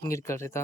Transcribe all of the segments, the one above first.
ಹಿಂಗಿಟ್ಕೊಳ್ರಿ ತಾ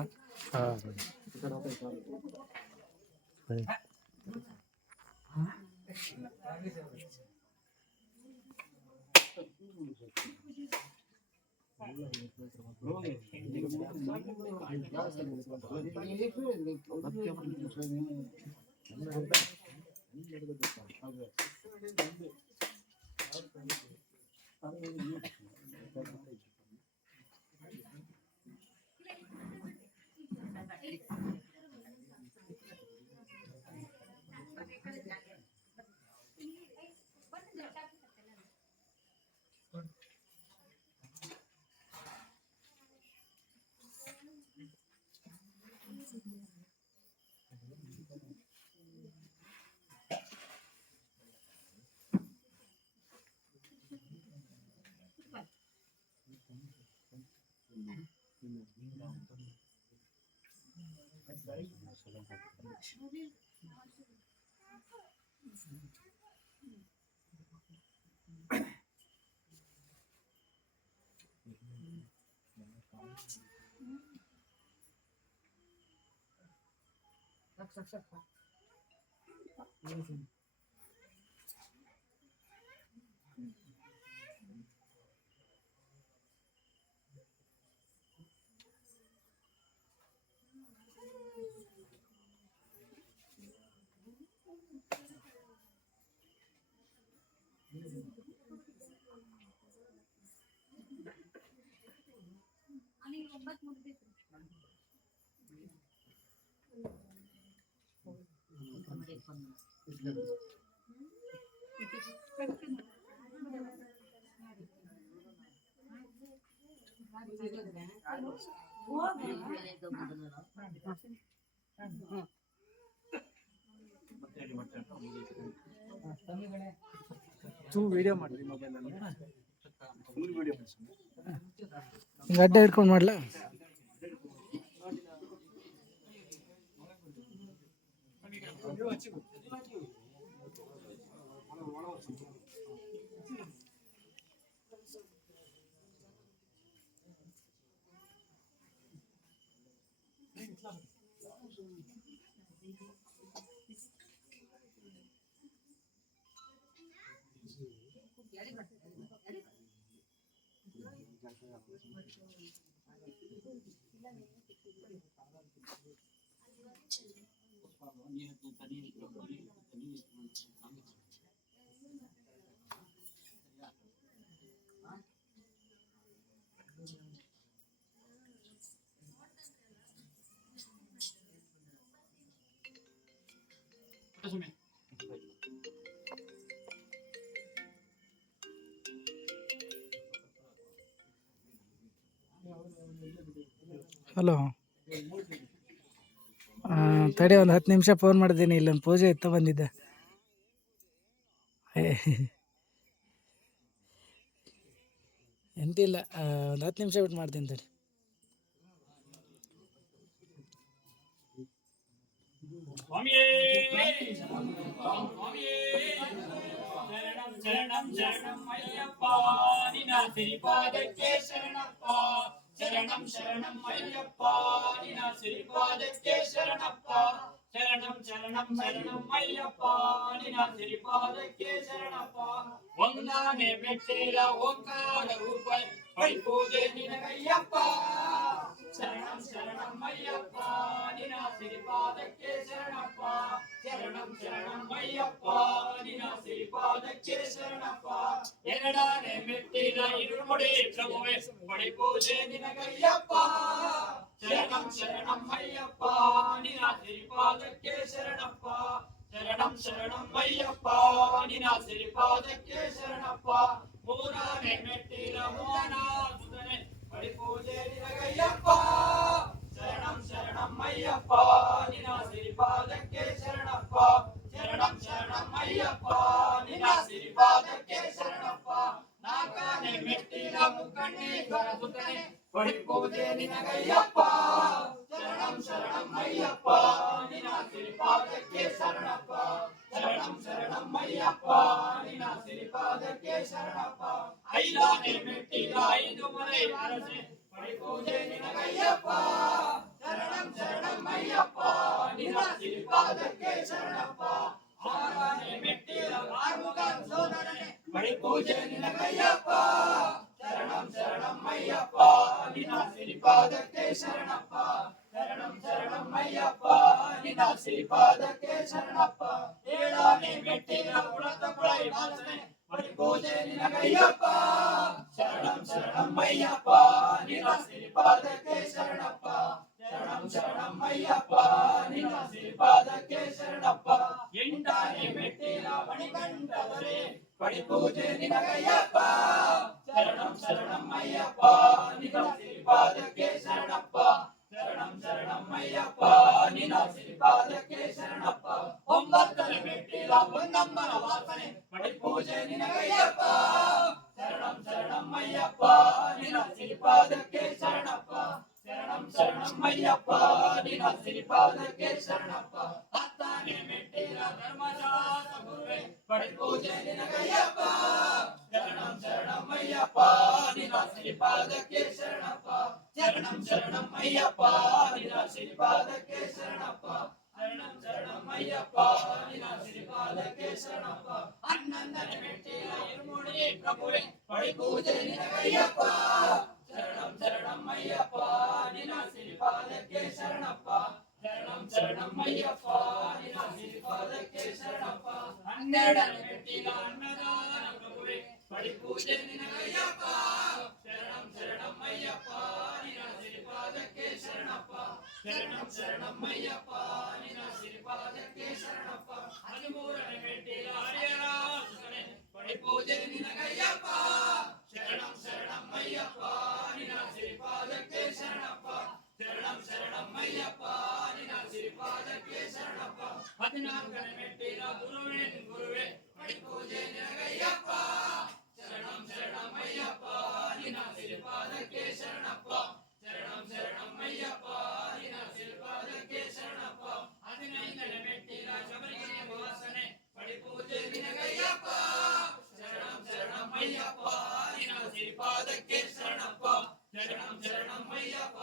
ವಿಡಿಯೋ ಮಾಡ್ರಿ ಮೊಬೈಲ್ ಅಲ್ಲಿ ಫುಲ್ ವಿಡಿಯೋ ಗಡ್ಡ ಹಿಡ್ಕೊಂಡು ಮಾಡ್ಲಾ ಹಲೋ ತಡೆ ಒಂದು 10 ನಿಮಿಷ ಫೋನ್ ಮಾಡಿದ್ದೀನಿ ಇಲ್ಲೊಂದು ಪೂಜೆ ಇತ್ತು ಬಂದಿದ್ದೆ ಎಂತಿಲ್ಲ ಒಂದು 10 ನಿಮಿಷ ಬಿಟ್ಟು ಮಾಡ್ತೀನಿ ತಡಿ ಶರಣಂ ಶರಣಂ ಅಯ್ಯಪ್ಪ ನಿನ್ನ ಶ್ರೀಪಾದಕ್ಕೆ ಶರಣಪ್ಪ ಶರಣಂ ಶರಣಂ ಅಯ್ಯಪ್ಪ ನಿನ್ನ ಶ್ರೀಪಾದಕ್ಕೆ ಶರಣಪ್ಪ ಶರಣಂ ಶರಣಂ ಶರಣಂ ಅಯ್ಯಪ್ಪ ನಿನ್ನ ಶ್ರೀಪಾದಕ್ಕೆ ಶರಣಪ್ಪ ಒಂದಾನೆ ಮೆಟ್ಟಿಲ ಓಂಕಾರ ರೂಪ ಪೂಜೆ ನಿನಗಯ್ಯಪ್ಪ ಶರಣಂ ಶರಣಂ ಅಯ್ಯಪ್ಪ ನಿನ್ನ ಶ್ರೀಪಾದಕ್ಕೆ ಶರಣಪ್ಪ ಶರಣಂ ಶರಣಂ ಅಯ್ಯಪ್ಪ ನಿನ್ನ ಶ್ರೀಪಾದಕ್ಕೆ ಶರಣಪ್ಪ ಎರಡನೇ ಮೆಟ್ಟಿಲ ಇರುಮುಡಿ ಪ್ರಭುವೆ ಪೂಜೆ ನಿನಗಯ್ಯಪ್ಪ ಶರಣಂ ಶರಣಂ ಅಯ್ಯಪ್ಪ ನಿನ್ನ ಶ್ರೀಪಾದಕ್ಕೆ ಶರಣಪ್ಪ ಶರಣಂ ಶರಣಂ ಅಯ್ಯಪ್ಪ ನಿನ್ನ ಶ್ರೀಪಾದಕ್ಕೆ ಶರಣಪ್ಪ ಮೂರನೇ ಮೆಟ್ಟಿಲ ಮೋಹನಾಸುಧನೆ ಪೂಜೆ ನಿನಗಯ್ಯಪ್ಪ ಶರಣಂ ಶರಣಂ ಅಯ್ಯಪ್ಪ ನಿನ್ನ ಶ್ರೀ ಅಯ್ಯಪ್ಪ ನಿನ್ನ ಶ್ರೀಪಾದಕ್ಕೆ ಶರಣಪ್ಪ ನಾಲ್ಕನೇ ಮೆಟ್ಟಿಲ ಮುಖಂಡೇಶ್ವರ ಸುತನೆ ಪಡಿ ಪೂಜೆ ನಿನಗಯ್ಯಪ್ಪ ಶರಣಂ ಶರಣಂ ಅಯ್ಯಪ್ಪ ನಿನ್ನ ಶ್ರೀಪಾದಕ್ಕೆ ಶರಣಪ್ಪ ಶರಣಂ ಶರಣಂ ಅಯ್ಯಪ್ಪ ನಿನ್ನ ಶ್ರೀಪಾದಕ್ಕೆ ಶರಣಪ್ಪ ಐದನೇ ಮೆಟ್ಟಿಲ ಐದು ಮಲೆ ಅರಸೆ ಪಡಿ ಪೂಜೆ ನಿನಗಯ್ಯಪ್ಪ ಶರಣಂ ಶರಣಂ ಅಯ್ಯಪ್ಪ ನಿನ್ನ ಶ್ರೀಪಾದಕ್ಕೆ ಶರಣಪ್ಪ ಆರನೇ ಮೆಟ್ಟಿಲ ಆರುಗ ಸೋದರನೆ ಪಡಿ ಪೂಜೆ ನಿನಗಯ್ಯಪ್ಪ ಶರಣಂ ಶರಣಂ ಅಯ್ಯಪ್ಪ ನಿನ್ನ ಶ್ರೀಪಾದಕ್ಕೆ ಶರಣಪ್ಪ ಶರಣಂ ಶರಣಂ ಅಯ್ಯಪ್ಪ ನಿನ್ನ ಶ್ರೀಪಾದಕ್ಕೆ ಶರಣಪ್ಪ ಏಳನೇ ಮೆಟ್ಟಿಲ ಕುಳತ ಕುಳೈ ವಾಸನೆ ಪಡಿ ಪೂಜೆ ನಿನಗಯ್ಯಪ್ಪ ಶರಣಂ ಶರಣಂ ಅಯ್ಯಪ್ಪ ನಿನ್ನ ಶ್ರೀಪಾದಕ್ಕೆ ಶರಣಪ್ಪ ಶರಣಂ ಶರಣಂ ಅಯ್ಯಪ್ಪ ನಿನ್ನ ಶ್ರೀಪಾದಕ್ಕೆ ಶರಣಪ್ಪ ಎಂಟನೇ ಮೆಟ್ಟಿಲ ಮಣಿಕಂಠದರೆ ಪಡಿ ಪೂಜೆ ನಿನಗಯ್ಯಪ್ಪ ಶರಣಂ ಶರಣಂ ಅಯ್ಯಪ್ಪ ನಿನ್ನ ಶ್ರೀಪಾದಕ್ಕೆ ಶರಣಪ್ಪ ಶರಣಂ ಶರಣಂ ಅಯ್ಯಪ್ಪ ನಿನ್ನ ಶ್ರೀಪಾದಕ್ಕೆ ಶರಣಪ್ಪ ಒಂಬತ್ತನೇ ಮೆಟ್ಟಿಲ ಹೊನ್ನಮ್ಮನ ವಾಸನೆ ಪಡಿ ಪೂಜೆ ನಿನಗಯ್ಯಪ್ಪ ಶರಣಂ ಶರಣಂ ಅಯ್ಯಪ್ಪ ನಿನ್ನ ಶ್ರೀಪಾದಕ್ಕೆ ಶರಣಪ್ಪ ಶರಣಂ ಶರಣಂ ಅಯ್ಯಪ್ಪ ನಿನ್ನ ಶ್ರೀಪಾದಕ್ಕೆ ಶರಣಪ್ಪ ಹತ್ತನೇ ಮೆಟ್ಟಿಲ ಧರ್ಮಶಾಸ್ತ್ರ ಗುರುವೆ ಪಡಿ ಪೂಜೆ ನಿನಗಯ್ಯಪ್ಪ ಶರಣಂ ಶರಣಂ ಅಯ್ಯಪ್ಪ ನಿನ್ನ ಶ್ರೀಪಾದಕ್ಕೆ ಶರಣಪ್ಪ ಶರಣಂ ಶರಣಂ ಅಯ್ಯಪ್ಪ ನಿನ್ನ ಶ್ರೀಪಾದಕ್ಕೆ ಶರಣಪ್ಪ ಶರಣಂ ಶರಣಂ ಅಯ್ಯಪ್ಪ ನಿನ್ನ ಶ್ರೀಪಾದಕ್ಕೆ ಶರಣಪ್ಪ ಹನ್ನೊಂದನೇ ಮೆಟ್ಟಿಲ ಇರುಮುಡಿ ಪ್ರಭುವೆ ಪಡಿ ಪೂಜೆ ನಿನಗಯ್ಯಪ್ಪ ಶರಣಂ ಶರಣಂ ಅಯ್ಯಪ್ಪ ನಿನ್ನ ಶ್ರೀಪಾದಕ್ಕೆ ಶರಣಪ್ಪ ಶರಣಂ ಶರಣಂ ಅಯ್ಯಪ್ಪ ನಿನ್ನ ಶ್ರೀಪಾದಕ್ಕೆ ಶರಣಪ್ಪ ಹನ್ನೆರಡನೇ ಮೆಟ್ಟಿಲ ಅನ್ನದಾನ ಪ್ರಭುವೆ ಪಡಿ ಪೂಜೆ ನಿನಗಯ್ಯಪ್ಪ ಶರಣಂ ಶರಣಂ ಅಯ್ಯಪ್ಪ ನಿನ್ನ ಶ್ರೀಪಾದಕ್ಕೆ ಶರಣಪ್ಪ ಶರಣಂ ಶರಣಂ ಅಯ್ಯಪ್ಪ ನಿನ್ನ ಶ್ರೀಪಾದಕ್ಕೆ ಶರಣಪ್ಪ ಹದಿಮೂರನೇ ಮೆಟ್ಟಿಲ ಹರಿಹರ ಸುತನೆ ಪಡಿ ಪೂಜೆ ನಿನಗಯ್ಯಪ್ಪ ಶರಣಂ ಶರಣಂ ಅಯ್ಯಪ್ಪ ನಿನ್ನ ಶ್ರೀಪಾದಕ್ಕೆ ಶರಣಪ್ಪ ಶರಣಂ ಶರಣಂ ಅಯ್ಯಪ್ಪ ನಿನ್ನ ಶ್ರೀಪಾದಕ್ಕೆ ಶರಣಪ್ಪ ಹದಿನಾಲ್ಕನೇ ಮೆಟ್ಟಿಲ ಗುರುವೇನ್ ಗುರುವೆ ಪಡಿ ಪೂಜೆ ನಿನಗಯ್ಯಪ್ಪ ಶರಣಂ ಶರಣಂ ಅಯ್ಯಪ್ಪ ನಿನ್ನ ಶ್ರೀಪಾದಕ್ಕೆ ಶರಣಪ್ಪ ಶರಣಂ ಶರಣಂ ಅಯ್ಯಪ್ಪ ನಿನ್ನ ಶ್ರೀಪಾದಕ್ಕೆ ಶರಣಪ್ಪ ಹದಿನೈದನೇ ಮೆಟ್ಟಿಲ ಶಬರಿಗಿರಿ ವಾಸನೆ ಪಡಿ ಪೂಜೆ ನಿನಗಯ್ಯಪ್ಪ ಶರಣಂ ಶರಣಂ ಅಯ್ಯಪ್ಪ ನಿನ್ನ ಶ್ರೀಪಾದಕ್ಕೆ ಶರಣಪ್ಪ ಶರಣಂ ಶರಣಂ ಅಯ್ಯಪ್ಪ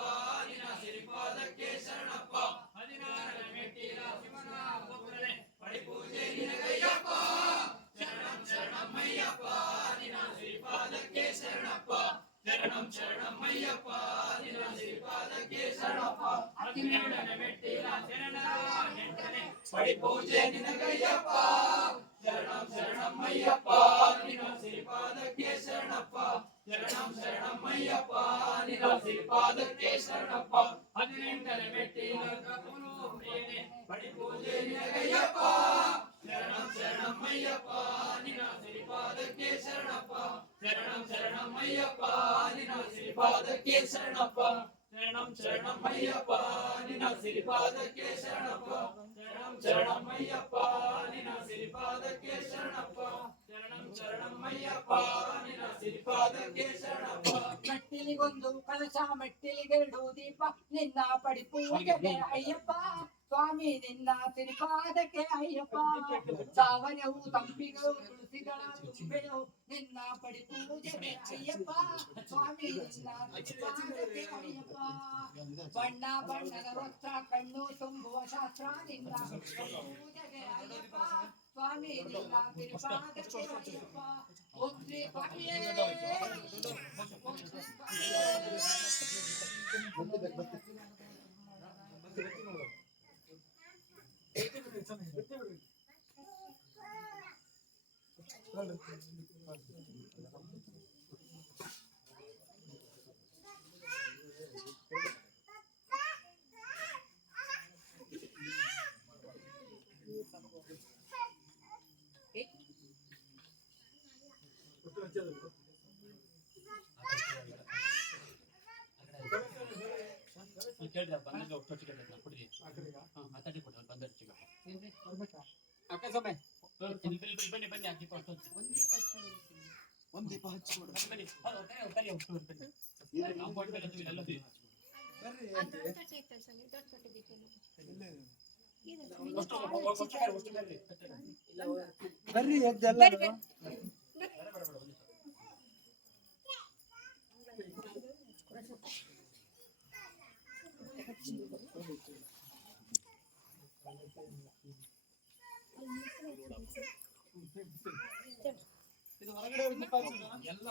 ನಿನ್ನ ಶ್ರೀಪಾದಕ್ಕೆ ಶರಣಪ್ಪ ಹದಿನಾರನೇ ಮೆಟ್ಟಿಲ ಶಿವನ ಪುತ್ರನೆ ಪಡಿ ಪೂಜೆ ನಿನಗಯ್ಯಪ್ಪ ಶರಣಂ ಶರಣಂ ಅಯ್ಯಪ್ಪ ನಿನ್ನ ಶ್ರೀಪಾದಕ್ಕೆ ಶರಣಪ್ಪ ಶರಣಂ ಶರಣಂ ಅಯ್ಯಪ್ಪ ನಿನ್ನ ಶ್ರೀಪಾದಕ್ಕೆ ಶರಣಪ್ಪ ಹದಿನೇಳನೇ ಮೆಟ್ಟಿಲ ಶರಣರ ನೆಂಟನೆ ಪಡಿ ಪೂಜೆ ನಿನಗಯ್ಯಪ್ಪ ಶರಣಂ ಶರಣಂ ಅಯ್ಯಪ್ಪ ನಿನ್ನ ಶ್ರೀಪಾದಕ್ಕೆ ಶರಣಪ್ಪ ಶರಣಂ ಶರಣಂ ಅಯ್ಯಪ್ಪ ನಿನ್ನ ಶ್ರೀಪಾದಕ್ಕೆ ಶರಣಪ್ಪ ಹದಿನೆಂಟನೇ ಮೆಟ್ಟಿಲ ಕಪುರು ಪ್ರಿಯನೆ ಪಡಿ ಪೂಜೆ ನಿನಗಯ್ಯಪ್ಪ ಶರಣಂ ಶರಣಂ ಅಯ್ಯಪ್ಪ ನಿನ್ನ ಶ್ರೀಪಾದಕ್ಕೆ ಶರಣಪ್ಪ ಶರಣಂ ಶರಣಂ ಅಯ್ಯಪ್ಪ ನಿನ್ನ ಶ್ರೀಪಾದಕ್ಕೆ ಶರಣಪ್ಪ ಶರಣಂ ಶರಣಂ ಅಯ್ಯಪ್ಪ ನಿನ್ನ ಶ್ರೀಪಾದಕ್ಕೆ ಶರಣಪ್ಪ ಶರಣಂ ಶರಣಂ ಅಯ್ಯಪ್ಪ ನಿನ್ನ ಶ್ರೀಪಾದಕ್ಕೆ ಶರಣಪ್ಪ ಶರಣಂ ಶರಣಂ ಅಯ್ಯಪ್ಪ ನಿನ್ನ ಶ್ರೀಪಾದಕ್ಕೆ ಶರಣಪ್ಪ ಮೆಟ್ಟಿಲಿಗೊಂದು ಕಲಶ ಮೆಟ್ಟಿಲಿಗೆರಡು ದೀಪ ನಿನ್ನ ಪಡಿ ಪೂಜೆಗೆ ಅಯ್ಯಪ್ಪ ಸ್ವಾಮಿ ನಿನ್ನ ಶ್ರೀಪಾದಕ್ಕೆ ಅಯ್ಯಪ್ಪ ಸಾವಯವು ತಂಬಿಗಳು ತುಳಸಿಗಳ ತುಂಬೆಯು ನಿನ್ನ ಪಡಿ ಪೂಜೆಗೆ ಅಯ್ಯಪ್ಪ ಸ್ವಾಮಿ ನಿನ್ನ ಶ್ರೀಪಾದಕ್ಕೆ ಅಯ್ಯಪ್ಪ ಬಣ್ಣ ಬಣ್ಣದ ವಸ್ತ್ರ ಕಣ್ಣು ತುಂಬುವ ಶಾಸ್ತ್ರ ನಿನ್ನ ಪೂಜೆಗೆ ಅಯ್ಯಪ್ಪ ಸ್ವಾಮಿ ನಿನ್ನ ಶ್ರೀಪಾದಕ್ಕೆ ಅಯ್ಯಪ್ಪ ಓಂ ಶ್ರೀ ಸ್ವಾಮಿಯೇ ಓಂ ಶ್ರೀ ಸ್ವಾಮಿಯೇ ಕೇಳಿದ್ರೆ ಬಂದಾಗ ಒಟ್ಟು ಕೊಡ್ರಿ ಮಾತಾಡಿ ಕೊಡ್ರಿ ಬಂದ ಅಕ್ಕ ಸಮಯ ತೋರಿಸ್ತೀನಿ. ಬನ್ನಿ ಬನ್ನಿ ಹಾಕಿ ತೋರಿಸ್ತೀನಿ. ಒಂದ್ ದೀಪ ಹಚ್ಕೊಡು. ಬನ್ನಿ ಕರಿ ಕಾಂಪೌಂಡ್ ಮೇಲೆ ಅದು ಇಲ್ಲೆಲ್ಲ ಇದೆ. ಅಷ್ಟು ಬರ್ರಿ. ಬರ್ರಿ ಎದ್ದೆಲ್ಲ ಇದು ಹೊರಗಡೆ ಒಂದು ದೀಪ ಹಚ್ಚೋಣ. ಎಲ್ಲ